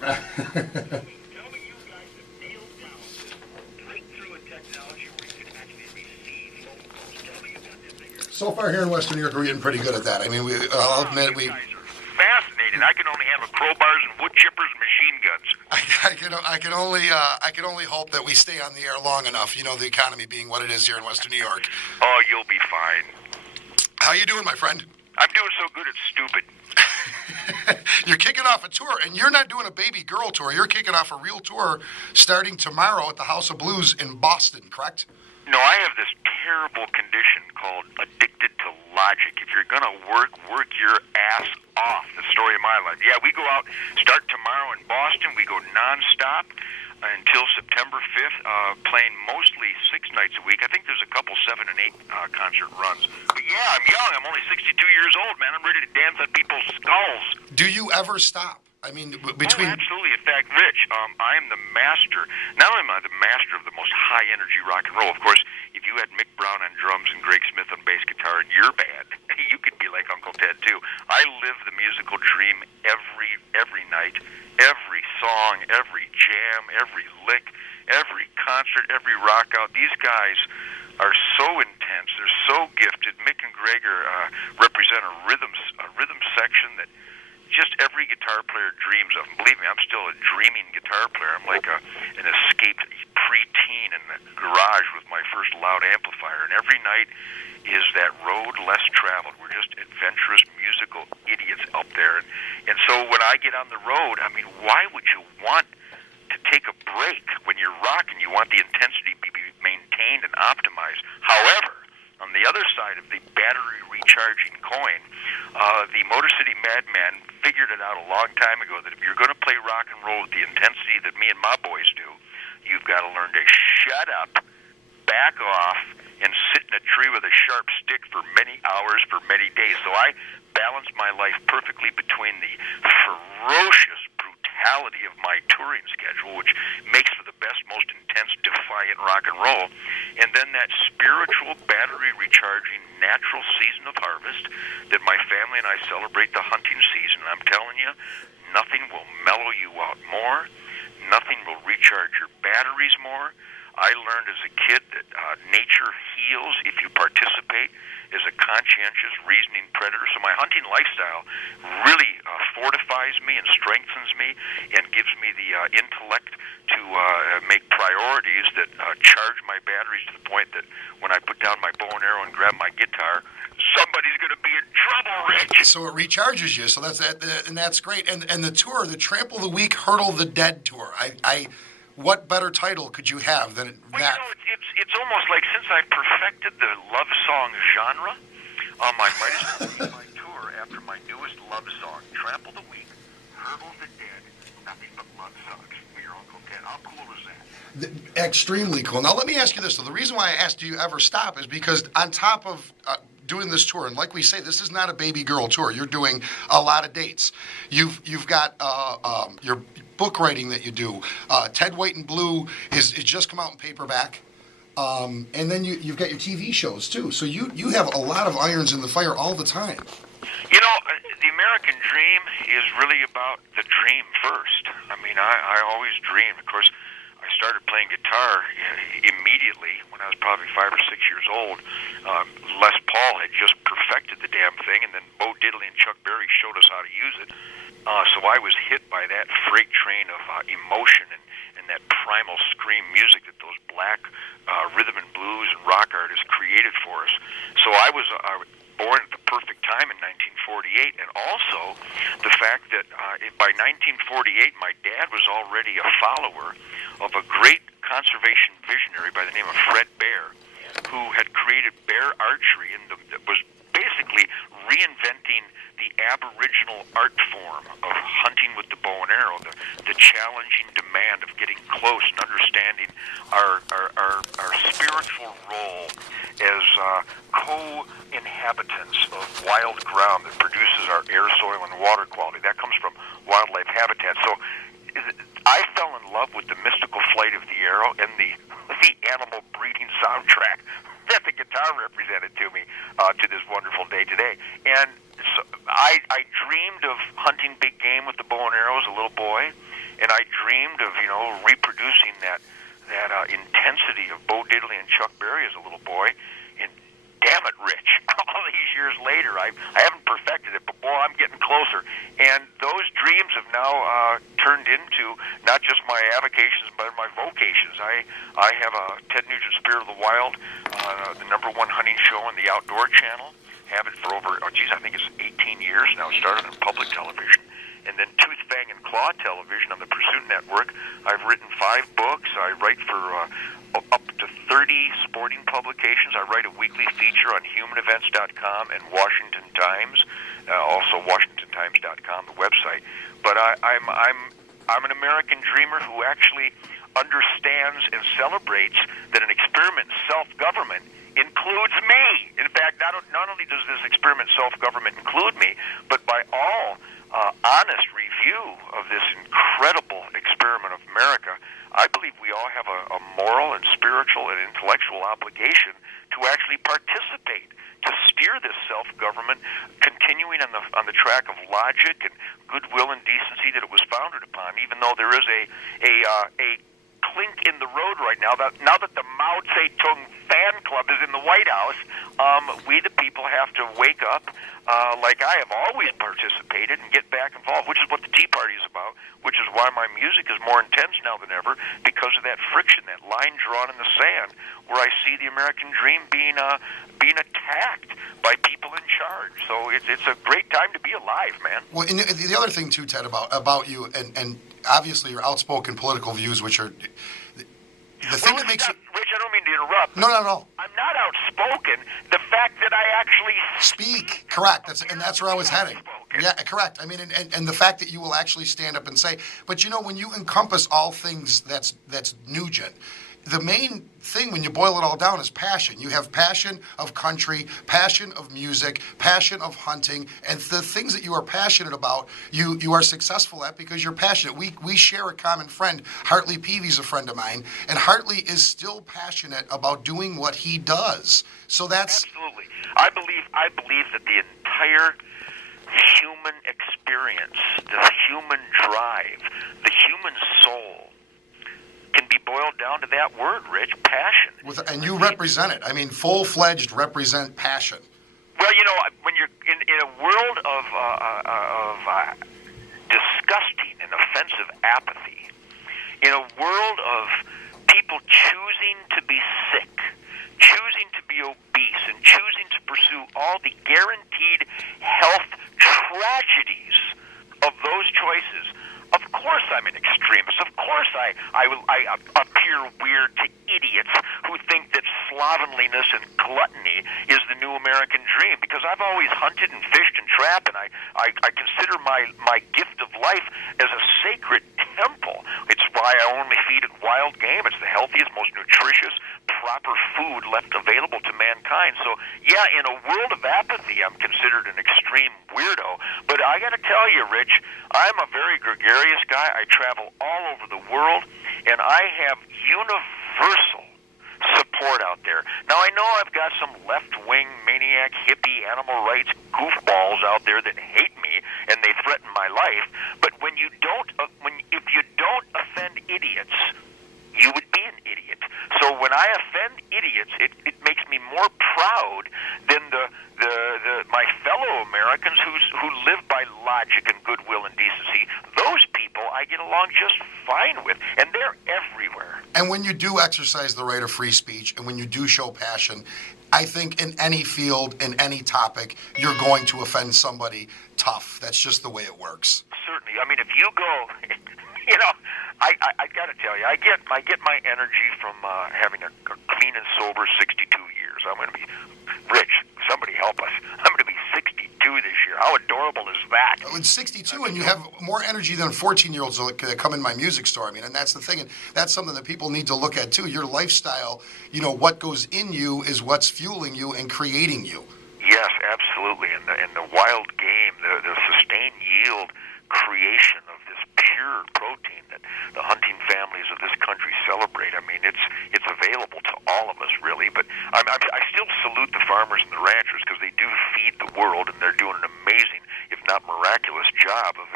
Tell me you guys have nailed down this breakthrough in technology where you can actually receive phone calls. Tell me you got that figured out. So far here in Western New York, we're getting pretty good at that. I mean, I'll admit You guys are fascinating. I can only handle crowbars and wood chippers and machine guns. I can only hope that we stay on the air long enough. You know, the economy being what it is here in Western New York. Oh, you'll be fine. How you doing, my friend? I'm doing so good it's stupid. You're kicking off a tour, and you're not doing a baby girl tour. You're kicking off a real tour starting tomorrow at the House of Blues in Boston, correct? No, I have this terrible condition called addicted to logic. If you're going to work your ass off. The story of my life. Yeah, we go out, start tomorrow in Boston. We go nonstop until September 5th, playing mostly 6 nights a week. I think there's a couple 7 and 8 concert runs. But yeah, I'm young. I'm only 62 years old, man. I'm ready to dance on people's skulls. Do you ever stop? I mean, between... Oh, absolutely. In fact, Rich, I am the master. Not only am I the master of the most high-energy rock and roll, of course, if you had Mick Brown on drums and Greg Smith on bass guitar in your band, you could be like Uncle Ted, too. I live the musical dream every night, every song, every jam, every lick, every concert, every rock out. These guys are so intense. They're so gifted. Mick and Greg represent a rhythm section that just every guitar player dreams of. And believe me, I'm still a dreaming guitar player. I'm like an escaped preteen in the garage with my first loud amplifier. And every night is that road less traveled. We're just adventurous musical idiots up there. And so when I get on the road, I mean, why would you want to take a break when you're rocking? You want the intensity to be maintained and optimized. However, on the other side of the battery recharging coin, the Motor City Madman figured it out a long time ago that if you're going to play rock and roll with the intensity that me and my boys do, you've got to learn to shut up, back off, and sit in a tree with a sharp stick for many hours, for many days. So I balance my life perfectly between the ferocious brutality of my touring schedule, which makes for the best, most intense, defiant rock and roll, and then that spiritual, battery recharging, natural season of harvest that my family and I celebrate, the hunting season. And I'm telling you, nothing will mellow you out more. Nothing will recharge your batteries more. I learned as a kid that nature heals if you participate as a conscientious, reasoning predator. So my hunting lifestyle really fortifies me and strengthens me and gives me the intellect to make priorities that charge my batteries to the point that when I put down my bow and arrow and grab my guitar, somebody's going to be in trouble, Rich. So it recharges you. So that's and that's great. And the tour, the Trample the Week, Hurdle the Dead tour. What better title could you have than well, that? You know, it's almost like since I perfected the love song genre, I might as well name my tour after my newest love song, Trample the Week, Hurdle the Dead, Nothing But Love Songs. For your Uncle Ted. How cool is that? Extremely cool. Now, let me ask you this. So the reason why I asked, do you ever stop, is because on top of doing this tour, and like we say, this is not a baby girl tour. You're doing a lot of dates. You've got your book writing that you do. Ted White and Blue is just come out in paperback. And then you've got your TV shows, too. So you have a lot of irons in the fire all the time. You know, the American dream is really about the dream first. I mean, I always dreamed. Of course, I started playing guitar immediately when I was probably 5 or 6 years old. Les Paul had just perfected the damn thing, and then Bo Diddley and Chuck Berry showed us how to use it. So I was hit by that freight train of emotion and that primal scream music that those black rhythm and blues and rock artists created for us. So I was born at the perfect time in 1948, and also the fact that by 1948 my dad was already a follower of a great conservation visionary by the name of Fred Bear, who had created bear archery and that was basically reinventing the Aboriginal art form of hunting with the bow and arrow, the challenging demand of getting close and understanding our spiritual role as co-inhabitants of wild ground that produces our air, soil, and water quality. That comes from wildlife habitat. So I fell in love with the mystical flight of the arrow and the animal breeding soundtrack that the guitar represented to me to this wonderful day today. And so I dreamed of hunting big game with the bow and arrow as a little boy, and I dreamed of, reproducing that intensity of Bo Diddley and Chuck Berry as a little boy. And damn it, Rich, all these years later, I haven't perfected it, but boy, I'm getting closer. And those dreams have now turned into not just my avocations, but my vocations. I have a Ted Nugent Spirit of the Wild, the #1 hunting show on the Outdoor Channel. Have it for over, I think it's 18 years now. Started on public television. And then Tooth, Fang, and Claw television on the Pursuit Network. I've written 5 books. I write for up to 30 sporting publications. I write a weekly feature on humanevents.com and Washington Times, also WashingtonTimes.com, the website. But I'm an American dreamer who actually understands and celebrates that an experiment in self-government includes me. In fact, not only does this experiment self-government include me, but by all honest review of this incredible experiment of America, I believe we all have a moral and spiritual and intellectual obligation to actually participate, to steer this self-government, continuing on the track of logic and goodwill and decency that it was founded upon, even though there is a clink in the road right now that the Mao Zedong fan club is in the White House, we the people have to wake up like I have always participated and get back involved, which is what the Tea Party is about, which is why my music is more intense now than ever, because of that friction, that line drawn in the sand, where I see the American dream being attacked by people in charge. So it's a great time to be alive, man. Well, and the other thing too, Ted, about you, and obviously your outspoken political views, which are the thing that makes you... Rich, I don't mean to interrupt. No, not at all. I'm not outspoken. The fact that I actually speak, correct. That's where I was heading. Yeah, correct. I mean, and the fact that you will actually stand up and say, but when you encompass all things that's Nugent, the main thing when you boil it all down is passion. You have passion of country, passion of music, passion of hunting, and the things that you are passionate about, you are successful at because you're passionate. We share a common friend. Hartley Peavey's a friend of mine, and Hartley is still passionate about doing what he does. So that's absolutely. I believe that the entire human experience, the human drive, the human soul can be boiled down to that word, Rich, passion. And you represent it. I mean, full-fledged represent passion. Well, when you're in a world of disgusting and offensive apathy, in a world of people choosing to be sick, choosing to be obese, and choosing to pursue all the guaranteed health tragedies of those choices, of course I'm an extremist. Of course I appear weird to idiots who think that slovenliness and gluttony is the new American dream, because I've always hunted and fished and trapped, and I consider my gift of life as a sacred temple. It's why I only feed it wild game. It's the healthiest, most nutritious, proper food left available to mankind. So, yeah, in a world of apathy, I'm considered an extreme weirdo. But I got to tell you, Rich, I'm a very gregarious guy. I travel all over the world, and I have universal support out there. Now, I know I've got some left-wing, maniac, hippie, animal rights goofballs out there that hate me, and they threaten my life. But if you don't offend idiots, you would be an idiot. So when I offend idiots, it makes me more proud than my fellow Americans who live by logic and goodwill and decency. Those people I get along just fine with, and they're everywhere. And when you do exercise the right of free speech, and when you do show passion, I think in any field, in any topic, you're going to offend somebody tough. That's just the way it works. Certainly. I mean, if you go, I got to tell you, I get my energy from having a clean and sober 62 years. I'm going to be, Rich, somebody help us. I'm going to be 62 this year. How adorable is that? Oh, it's 62, and you have more energy than 14-year-olds that come in my music store. I mean, and that's the thing, and that's something that people need to look at, too. Your lifestyle, what goes in you is what's fueling you and creating you. Yes, absolutely. And the wild game, the sustained yield creation of this pure protein that the hunting families of this country celebrate. I mean, it's available to all of us, really. But I still salute the farmers and the ranchers, because they do feed the world, and they're doing an amazing, if not miraculous, job of